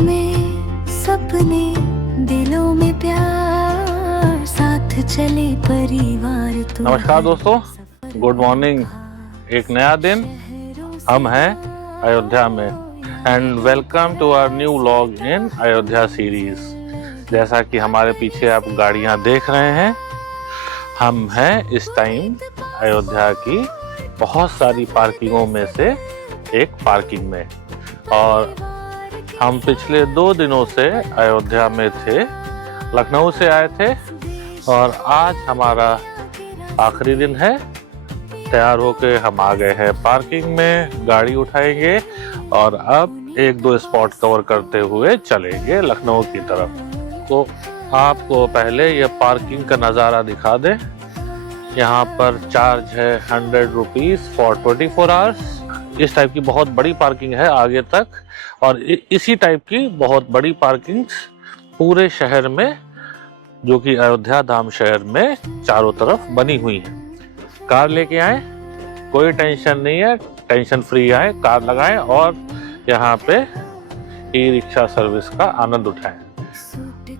में सपने, दिलों में प्यार, साथ चले परिवार तो। नमस्कार दोस्तों, गुड मॉर्निंग। एक नया दिन, हम हैं अयोध्या में and welcome to our new vlog in Ayodhya series. जैसा कि हमारे पीछे आप गाड़ियां देख रहे हैं, हम हैं इस टाइम अयोध्या की बहुत सारी पार्किंगों में से एक पार्किंग में, और हम पिछले 2 दिनों से अयोध्या में थे। लखनऊ से आए थे और आज हमारा आखिरी दिन है। तैयार होके हम आ गए हैं पार्किंग में, गाड़ी उठाएंगे और अब 1-2 स्पॉट कवर करते हुए चलेंगे लखनऊ की तरफ। तो आपको पहले ये पार्किंग का नज़ारा दिखा दें। यहाँ पर चार्ज है 100 रुपीज़ फॉर 24 आवर्स। इस टाइप की बहुत बड़ी पार्किंग है आगे तक, और इसी टाइप की बहुत बड़ी पार्किंग पूरे शहर में, जो कि अयोध्या धाम शहर में चारों तरफ बनी हुई है। कार लेके आए, कोई टेंशन नहीं है, टेंशन फ्री आए, कार लगाएं और यहाँ पे ई रिक्शा सर्विस का आनंद उठाएं।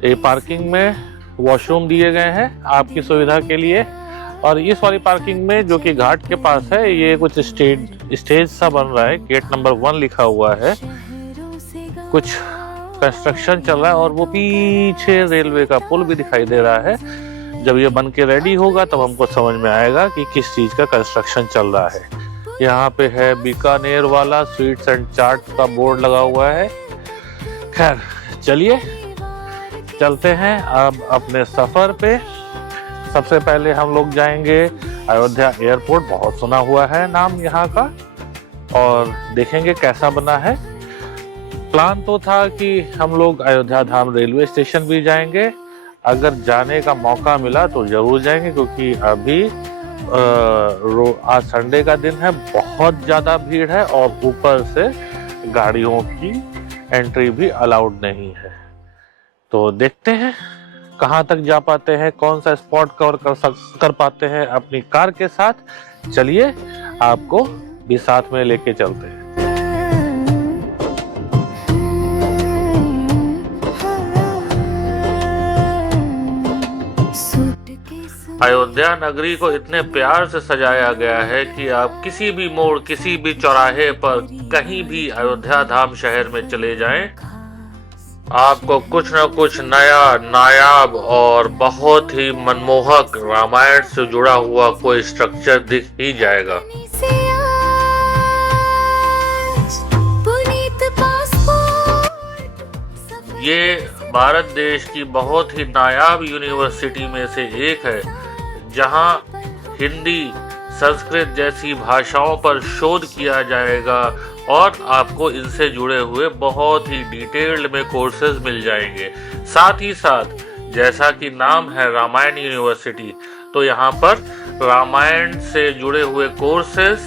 ये पार्किंग में वॉशरूम दिए गए हैं आपकी सुविधा के लिए, और इस वाली पार्किंग में जो कि घाट के पास है, ये कुछ स्टेज सा बन रहा है। गेट नंबर 1 लिखा हुआ है, कुछ कंस्ट्रक्शन चल रहा है, और वो पीछे रेलवे का पुल भी दिखाई दे रहा है। जब ये बन के रेडी होगा तब हमको समझ में आएगा कि किस चीज़ का कंस्ट्रक्शन चल रहा है। यहाँ पे है बीकानेर वाला स्वीट्स एंड चाट का बोर्ड लगा हुआ है। खैर चलिए चलते हैं अब अपने सफ़र पे। सबसे पहले हम लोग जाएंगे अयोध्या एयरपोर्ट, बहुत सुना हुआ है नाम यहाँ का, और देखेंगे कैसा बना है। प्लान तो था कि हम लोग अयोध्या धाम रेलवे स्टेशन भी जाएंगे। अगर जाने का मौका मिला तो जरूर जाएंगे, क्योंकि अभी आज संडे का दिन है, बहुत ज़्यादा भीड़ है, और ऊपर से गाड़ियों की एंट्री भी अलाउड नहीं है। तो देखते हैं कहाँ तक जा पाते हैं, कौन सा स्पॉट कवर कर पाते हैं अपनी कार के साथ। चलिए आपको भी साथ में लेके चलते हैं। अयोध्या नगरी को इतने प्यार से सजाया गया है कि आप किसी भी मोड़, किसी भी चौराहे पर, कहीं भी अयोध्या धाम शहर में चले जाएं, आपको कुछ न कुछ नया, नायाब और बहुत ही मनमोहक रामायण से जुड़ा हुआ कोई स्ट्रक्चर दिख ही जाएगा। ये भारत देश की बहुत ही नायाब यूनिवर्सिटी में से एक है, जहां हिंदी, संस्कृत जैसी भाषाओं पर शोध किया जाएगा, और आपको इनसे जुड़े हुए बहुत ही डिटेल्ड में कोर्सेज मिल जाएंगे। साथ ही साथ, जैसा कि नाम है रामायण यूनिवर्सिटी, तो यहाँ पर रामायण से जुड़े हुए कोर्सेज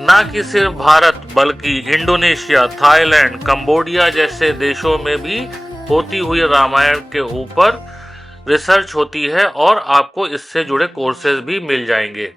ना कि सिर्फ भारत, बल्कि इंडोनेशिया, थाईलैंड, कंबोडिया जैसे देशों में भी होती हुई रामायण के ऊपर रिसर्च होती है, और आपको इससे जुड़े कोर्सेज भी मिल जाएंगे।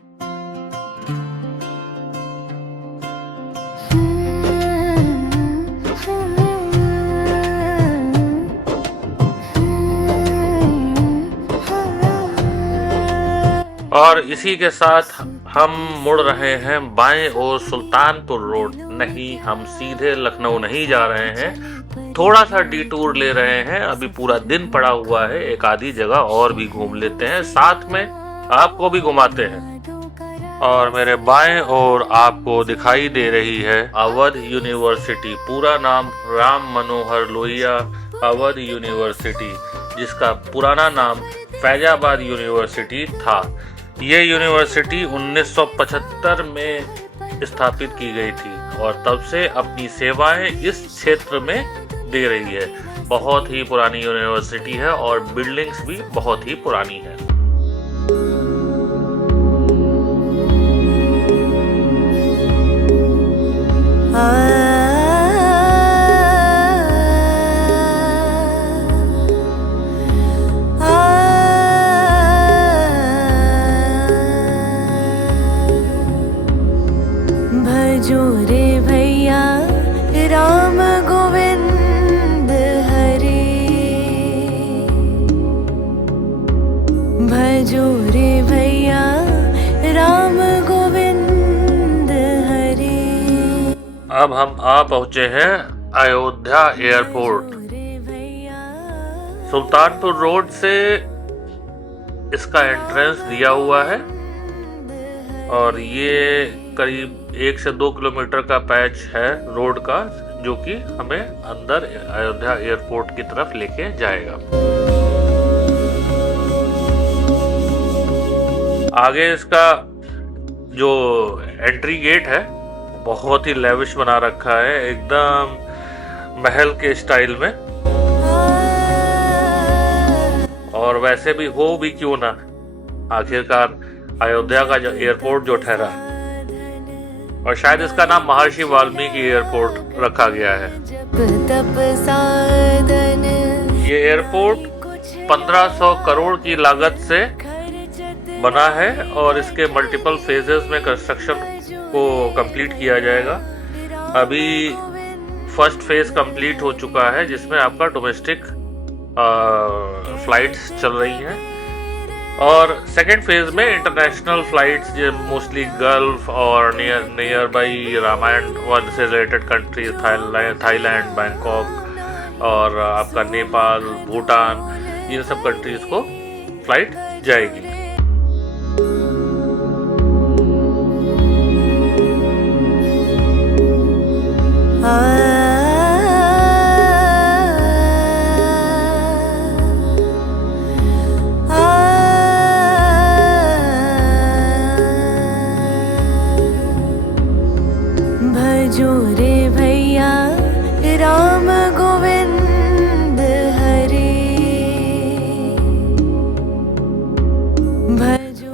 और इसी के साथ हम मुड़ रहे हैं बाएं ओर सुल्तानपुर रोड। नहीं, हम सीधे लखनऊ नहीं जा रहे हैं, थोड़ा सा डिटूर ले रहे हैं। अभी पूरा दिन पड़ा हुआ है, एक आधी जगह और भी घूम लेते हैं, साथ में आपको भी घुमाते हैं। और मेरे बाएं ओर आपको दिखाई दे रही है अवध यूनिवर्सिटी, पूरा नाम राम मनोहर लोहिया अवध यूनिवर्सिटी, जिसका पुराना नाम फैजाबाद यूनिवर्सिटी था। ये यूनिवर्सिटी 1975 में स्थापित की गई थी, और तब से अपनी सेवाएं इस क्षेत्र में दे रही है। बहुत ही पुरानी यूनिवर्सिटी है, और बिल्डिंग्स भी बहुत ही पुरानी है। भजो रे भैया राम गोविंद अब हम आ पहुंचे हैं अयोध्या एयरपोर्ट। सुल्तानपुर रोड से इसका एंट्रेंस दिया हुआ है और ये करीब 1 से 2 किलोमीटर का पैच है रोड का, जो कि हमें अंदर अयोध्या एयरपोर्ट की तरफ लेके जाएगा। आगे इसका जो एंट्री गेट है बहुत ही लेविश बना रखा है, एकदम महल के स्टाइल में। और वैसे भी हो भी क्यों ना, आखिरकार अयोध्या का जो एयरपोर्ट जो ठहरा, और शायद इसका नाम महर्षि वाल्मीकि एयरपोर्ट रखा गया है। ये एयरपोर्ट 1500 करोड़ की लागत से बना है और इसके मल्टीपल फेजेस में कंस्ट्रक्शन को कंप्लीट किया जाएगा। अभी फर्स्ट फेज कंप्लीट हो चुका है, जिसमें आपका डोमेस्टिक फ्लाइट्स चल रही हैं, और सेकेंड फेज में इंटरनेशनल फ्लाइट्स जो मोस्टली गल्फ और नियर बाई रामायण वन से रिलेटेड कंट्रीज, थाईलैंड, बैंकॉक और आपका नेपाल, भूटान, इन सब कंट्रीज को फ्लाइट जाएगी। भजो रे भैया राम गोविंद हरे।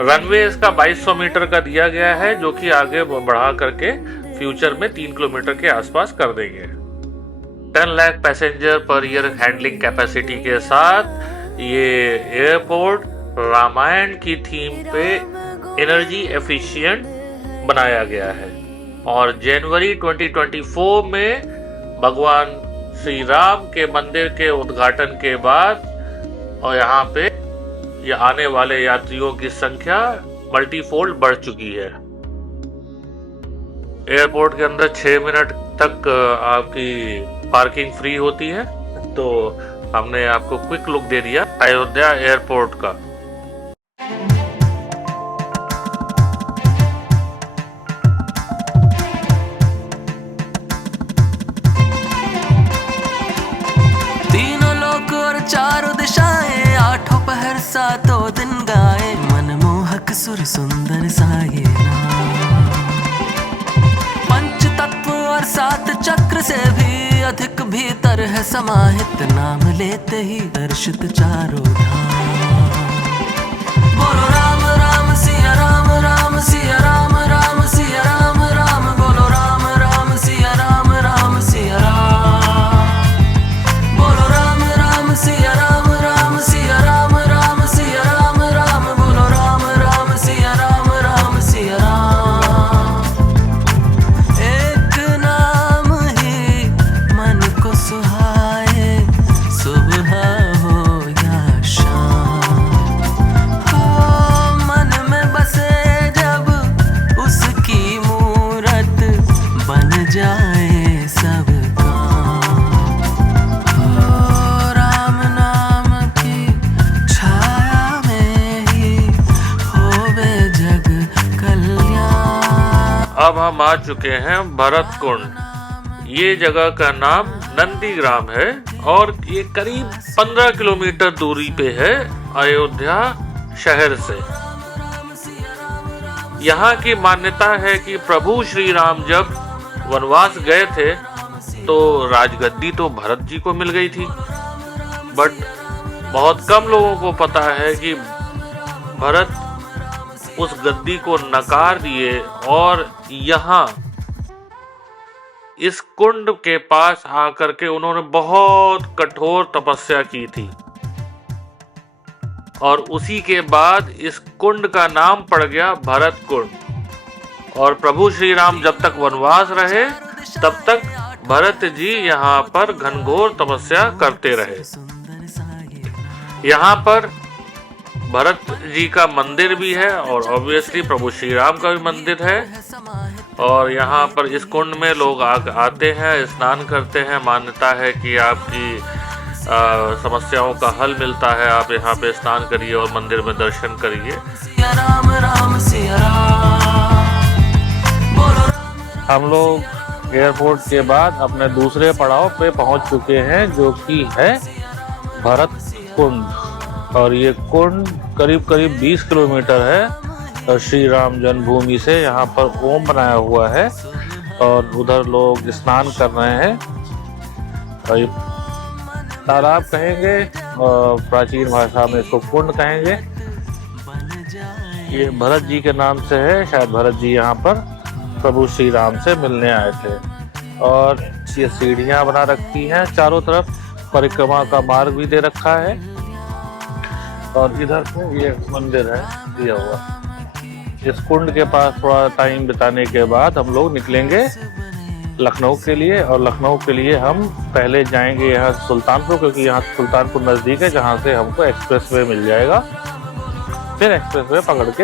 रनवे इसका 2200 मीटर का दिया गया है, जो कि आगे बढ़ा करके फ्यूचर में 3 किलोमीटर के आसपास कर देंगे। 10 lakh passenger per year handling capacity के साथ ये एयरपोर्ट रामायण की थीम पे एनर्जी एफिशिएंट बनाया गया है। और जनवरी 2024 में भगवान श्री राम के मंदिर के उद्घाटन के बाद और यहाँ पे ये आने वाले यात्रियों की संख्या मल्टीफोल्ड बढ़ चुकी है। एयरपोर्ट के अंदर 6 मिनट तक आपकी पार्किंग फ्री होती है, तो हमने आपको क्विक लुक दे दिया अयोध्या एयरपोर्ट का। तीनों लोक और चारों दिशाएं, आठों पहर सातों दिन गाए, मनमोहक सुर सुंदर साये नाम। पंच तत्व और 7 चक्र से भी अधिक भीतर है समाहित, नाम लेते ही दर्शित चारों धाम। बोलो राम राम सिया राम, राम सिया राम, राम सिया राम, राम बोलो राम राम सिया राम, राम सिया राम। बोलो राम राम सिया राम, राम सिया राम, राम सिया राम, राम बोलो राम राम सिया राम, राम सिया राम। एक नाम ही मन को सुहाए, सुबह हो या शाम। हो मन में बसे जब उसकी मूरत, बन जाए सब काम। हो राम नाम की छाया में ही होवे जग कल्याण। अब हम आ चुके हैं भरत कुंड। ये जगह का नाम नंदीग्राम है और ये करीब 15 किलोमीटर दूरी पे है अयोध्या शहर से। यहाँ की मान्यता है कि प्रभु श्री राम जब वनवास गए थे तो राजगद्दी तो भरत जी को मिल गई थी, बट बहुत कम लोगों को पता है कि भरत उस गद्दी को नकार दिए और यहाँ इस कुंड के पास आकर के उन्होंने बहुत कठोर तपस्या की थी, और उसी के बाद इस कुंड का नाम पड़ गया भरत कुंड। और प्रभु श्री राम जब तक वनवास रहे तब तक भरत जी यहाँ पर घनघोर तपस्या करते रहे। यहाँ पर भरत जी का मंदिर भी है और ऑब्वियसली प्रभु श्री राम का भी मंदिर है। और यहाँ पर इस कुंड में लोग आते हैं, स्नान करते हैं। मान्यता है कि आपकी समस्याओं का हल मिलता है। आप यहाँ पे स्नान करिए और मंदिर में दर्शन करिए। राम राम सिया राम, बोलो हम लोग एयरपोर्ट के बाद अपने दूसरे पड़ाव पे पहुंच चुके हैं, जो कि है भरत कुंड। और ये कुंड करीब करीब 20 किलोमीटर है श्री राम जन्मभूमि से। यहाँ पर ओम बनाया हुआ है और उधर लोग स्नान कर रहे हैं। और ये तालाब कहेंगे और प्राचीन भाषा में इसको कुंड कहेंगे। ये भरत जी के नाम से है। शायद भरत जी यहाँ पर प्रभु श्री राम से मिलने आए थे। और ये सीढ़ियाँ बना रखी हैं, चारों तरफ परिक्रमा का मार्ग भी दे रखा है। और इधर को ये मंदिर है दिया हुआ। इस कुंड के पास थोड़ा टाइम बिताने के बाद हम लोग निकलेंगे लखनऊ के लिए। और लखनऊ के लिए हम पहले जाएंगे यहाँ सुल्तानपुर, क्योंकि यहाँ सुल्तानपुर नज़दीक है, जहाँ से हमको एक्सप्रेसवे मिल जाएगा। फिर एक्सप्रेसवे पकड़ के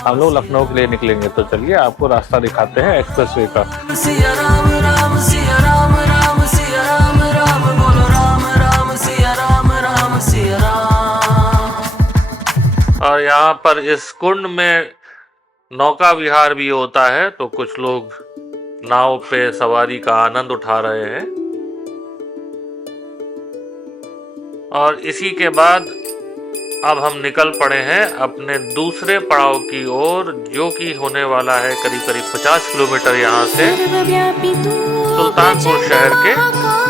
हम लोग लखनऊ के लिए निकलेंगे। तो चलिए आपको रास्ता दिखाते हैं एक्सप्रेसवे का। सिया राम राम सिया राम राम सिया राम राम, बोलो राम राम सिया राम राम सिया राम। और यहाँ पर इस कुंड में नौका विहार भी होता है, तो कुछ लोग नाव पे सवारी का आनंद उठा रहे हैं। और इसी के बाद अब हम निकल पड़े हैं अपने दूसरे पड़ाव की ओर, जो कि होने वाला है करीब करीब 50 किलोमीटर यहाँ से सुल्तानपुर शहर के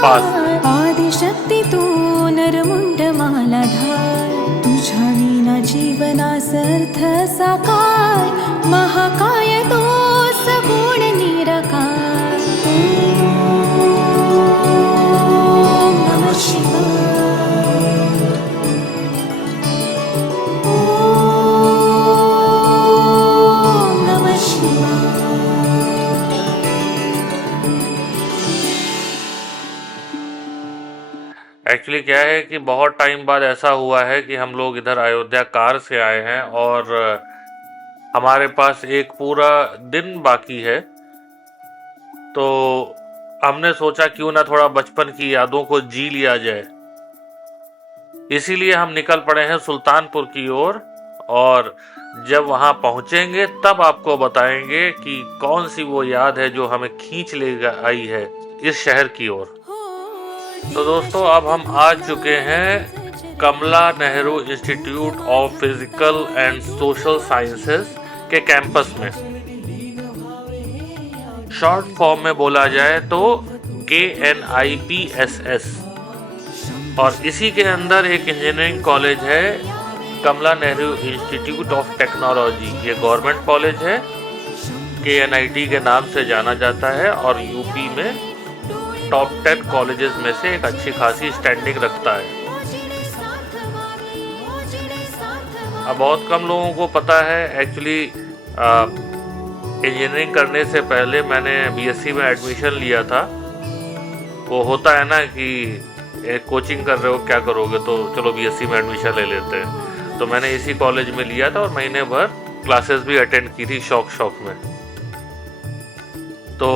पास। आदिशक्ति तू नरमुंड मालाधार, तुझ्या विना जीवनासर्थ साकार, महाकाय तो सगुण निराकार। ओम नमः शिवाय, ओम नमः शिवाय। एक्चुअली क्या है कि बहुत टाइम बाद ऐसा हुआ है कि हम लोग इधर अयोध्या कार से आए हैं और हमारे पास एक पूरा दिन बाकी है। तो हमने सोचा क्यों ना थोड़ा बचपन की यादों को जी लिया जाए। इसीलिए हम निकल पड़े हैं सुल्तानपुर की ओर। और जब वहां पहुंचेंगे तब आपको बताएंगे कि कौन सी वो याद है जो हमें खींच ले आई है इस शहर की ओर। तो दोस्तों अब हम आ चुके हैं Kamala Nehru institute of physical and social sciences के कैंपस में। शॉर्ट फॉर्म में बोला जाए तो KNIPSS। और इसी के अंदर एक इंजीनियरिंग कॉलेज है कमला नेहरू इंस्टीट्यूट ऑफ टेक्नोलॉजी। ये गवर्नमेंट कॉलेज है, KNIT के नाम से जाना जाता है और यूपी में टॉप 10 कॉलेजेस में से एक अच्छी खासी स्टैंडिंग रखता है। अब बहुत कम लोगों को पता है, एक्चुअली इंजीनियरिंग करने से पहले मैंने BSc में एडमिशन लिया था। वो होता है ना कि एक कोचिंग कर रहे हो, क्या करोगे, तो चलो BSc में एडमिशन ले लेते हैं। तो मैंने इसी कॉलेज में लिया था और महीने भर क्लासेस भी अटेंड की थी शौक में। तो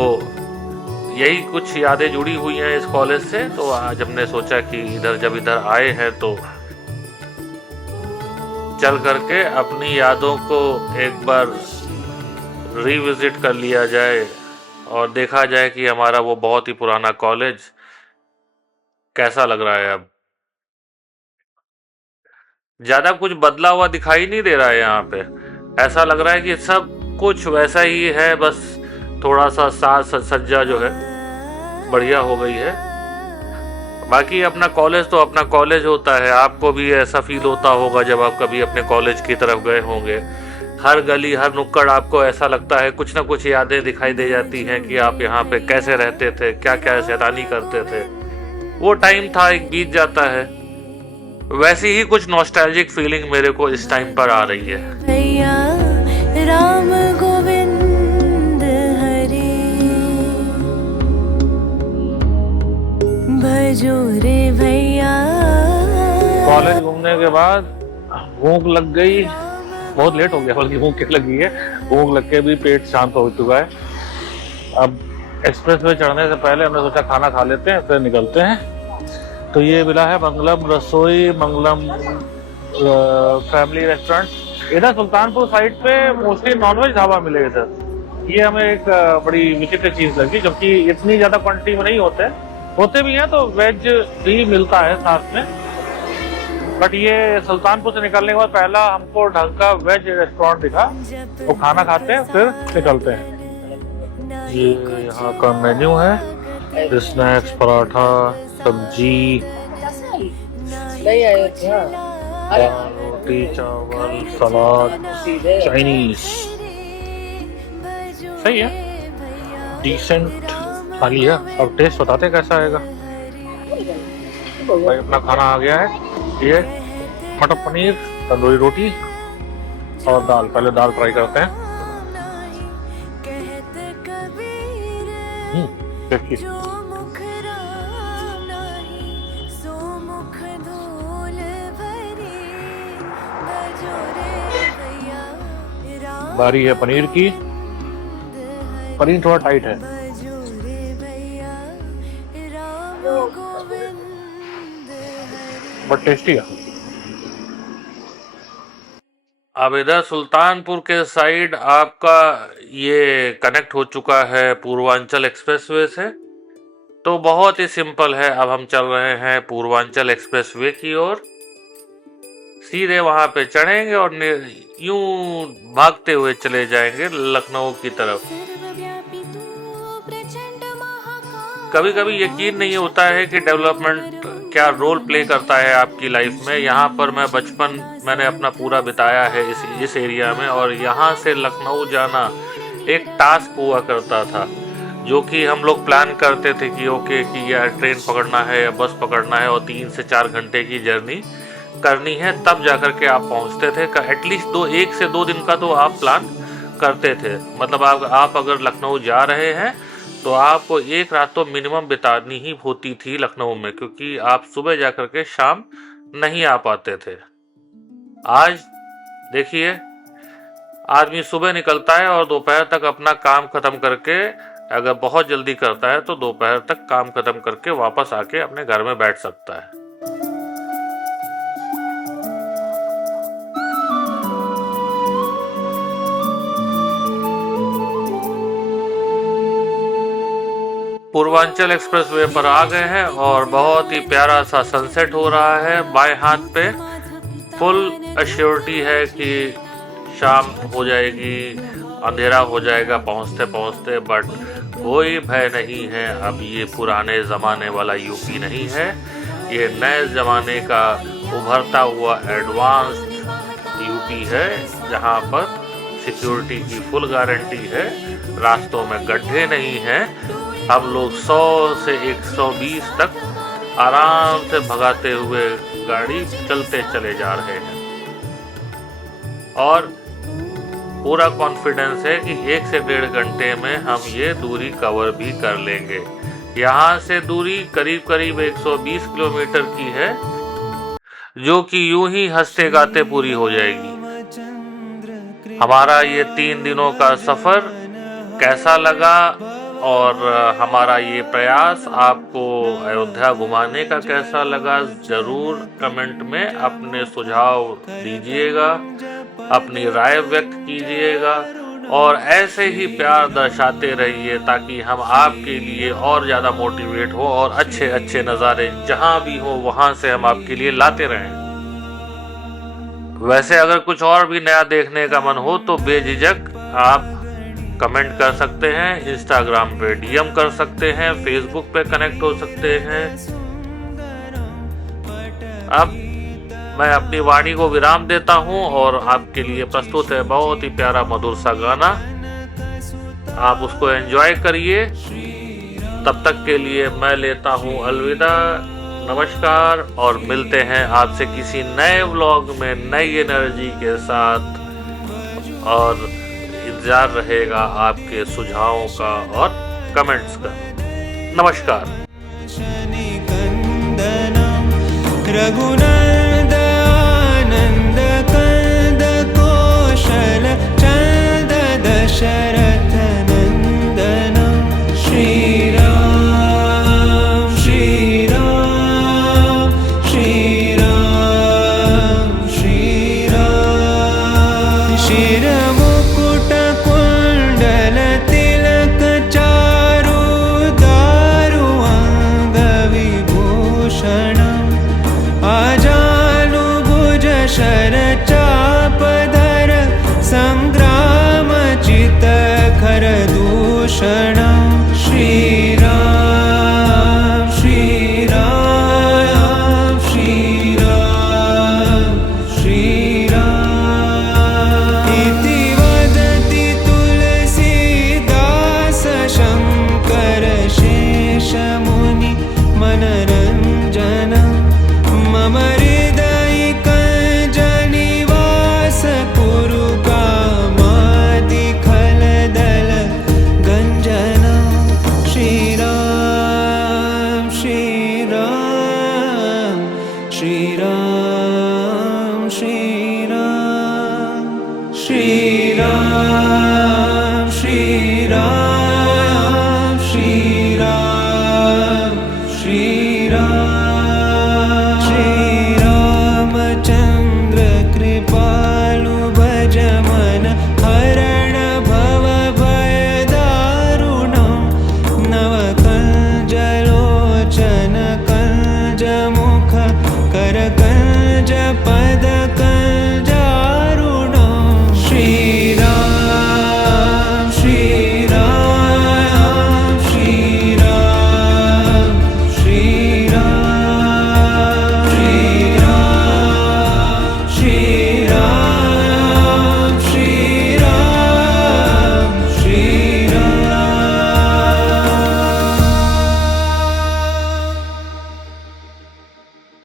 यही कुछ यादें जुड़ी हुई हैं इस कॉलेज से। तो आज हमने सोचा कि जब इधर आए हैं तो चल करके अपनी यादों को एक बार रिविजिट कर लिया जाए और देखा जाए कि हमारा वो बहुत ही पुराना कॉलेज कैसा लग रहा है। अब ज्यादा कुछ बदला हुआ दिखाई नहीं दे रहा है यहाँ पे। ऐसा लग रहा है कि सब कुछ वैसा ही है, बस थोड़ा सा साज सज्जा जो है बढ़िया हो गई है। बाकी अपना कॉलेज तो अपना कॉलेज होता है। आपको भी ऐसा फील होता होगा जब आप कभी अपने कॉलेज की तरफ गए होंगे। हर गली हर नुक्कड़ आपको ऐसा लगता है कुछ ना कुछ यादें दिखाई दे जाती हैं कि आप यहाँ पे कैसे रहते थे, क्या क्या शैतानी करते थे। वो टाइम था, एक बीत जाता है। वैसी ही कुछ नॉस्टैल्जिक फीलिंग मेरे को इस टाइम पर आ रही है। भैया राम गोविंद हरे, भजो रे भैया। कॉलेज घूमने के बाद भूख लग गई, बहुत लेट हो गया बल्कि भूख लगी है। भूख लग के भी पेट शांत हो चुका है। अब एक्सप्रेस वे चढ़ने से पहले हमने सोचा खाना खा लेते हैं फिर निकलते हैं। तो ये मिला है मंगलम रसोई, मंगलम फैमिली रेस्टोरेंट। इधर सुल्तानपुर साइड पे मोस्टली नॉनवेज ढाबा मिलेगा इधर। ये हमें एक बड़ी विचित्र चीज लगी, जबकि इतनी ज्यादा क्वांटिटी में नहीं होते भी हैं तो वेज भी मिलता है साथ में। बट ये सुल्तानपुर से निकलने के बाद पहला हमको ढंग का वेज रेस्टोरेंट दिखा, वो खाना खाते हैं फिर निकलते हैं। ये यहाँ का मेन्यू है, स्नैक्स, पराठा, सब्जी, रोटी, चावल, सलाद, चाइनीज। सही है, डिसेंट थाली है। अब टेस्ट बताते कैसा आएगा। भाई अपना खाना आ गया है, ये मटर पनीर, तंदूरी रोटी और दाल। पहले दाल ट्राई करते हैं। देखिए बारी है पनीर की। पनीर थोड़ा टाइट है, बट टेस्टी है। अब इधर सुल्तानपुर के साइड आपका ये कनेक्ट हो चुका है पूर्वांचल एक्सप्रेसवे से, तो बहुत ही सिंपल है। अब हम चल रहे हैं पूर्वांचल एक्सप्रेसवे की ओर। सीधे वहां पे चढ़ेंगे और यूं भागते हुए चले जाएंगे लखनऊ की तरफ। कभी कभी यकीन नहीं होता है कि डेवलपमेंट क्या रोल प्ले करता है आपकी लाइफ में। यहाँ पर मैं बचपन मैंने अपना पूरा बिताया है इस एरिया में, और यहाँ से लखनऊ जाना एक टास्क हुआ करता था, जो कि हम लोग प्लान करते थे कि ओके कि या ट्रेन पकड़ना है या बस पकड़ना है और 3 से 4 घंटे की जर्नी करनी है, तब जाकर के आप पहुँचते थे। एटलीस्ट 1 से 2 दिन का तो आप प्लान करते थे। मतलब आप अगर लखनऊ जा रहे हैं तो आपको एक रात तो मिनिमम बितानी ही होती थी लखनऊ में, क्योंकि आप सुबह जाकर के शाम नहीं आ पाते थे। आज देखिए, आदमी सुबह निकलता है और दोपहर तक अपना काम खत्म करके, अगर बहुत जल्दी करता है तो दोपहर तक काम खत्म करके वापस आके अपने घर में बैठ सकता है। पूर्वांचल एक्सप्रेसवे पर आ गए हैं और बहुत ही प्यारा सा सनसेट हो रहा है। बाएं हाथ पे फुल एश्योरिटी है कि शाम हो जाएगी, अंधेरा हो जाएगा पहुंचते पहुंचते, बट कोई भय नहीं है। अब ये पुराने ज़माने वाला यूपी नहीं है, ये नए ज़माने का उभरता हुआ एडवांस्ड यूपी है, जहां पर सिक्योरिटी की फुल गारंटी है। रास्तों में गड्ढे नहीं हैं। हम लोग 100 से 120 तक आराम से भगाते हुए गाड़ी चलते चले जा रहे हैं, और पूरा कॉन्फिडेंस है कि 1 से 1.5 घंटे में हम ये दूरी कवर भी कर लेंगे। यहाँ से दूरी करीब करीब 120 किलोमीटर की है, जो कि यूं ही हंसते गाते पूरी हो जाएगी। हमारा ये 3 दिनों का सफर कैसा लगा और हमारा ये प्रयास आपको अयोध्या घुमाने का कैसा लगा, जरूर कमेंट में अपने सुझाव दीजिएगा, अपनी राय व्यक्त कीजिएगा, और ऐसे ही प्यार दर्शाते रहिए ताकि हम आपके लिए और ज़्यादा मोटिवेट हो और अच्छे अच्छे नज़ारे जहाँ भी हो वहाँ से हम आपके लिए लाते रहें। वैसे अगर कुछ और भी नया देखने का मन हो तो बेझिझक आप कमेंट कर सकते हैं, इंस्टाग्राम पे डीएम कर सकते हैं, फेसबुक पे कनेक्ट हो सकते हैं। अब मैं अपनी वाणी को विराम देता हूं और आपके लिए प्रस्तुत है बहुत ही प्यारा मधुर सा गाना। आप उसको एंजॉय करिए। तब तक के लिए मैं लेता हूं अलविदा, नमस्कार, और मिलते हैं आपसे किसी नए व्लॉग में नई एनर्जी के साथ, और इंतजार रहेगा आपके सुझावों का और कमेंट्स का। नमस्कार। रघुनंदन आनंद कंद कौशल चंद दशरथ नंदन। क्षण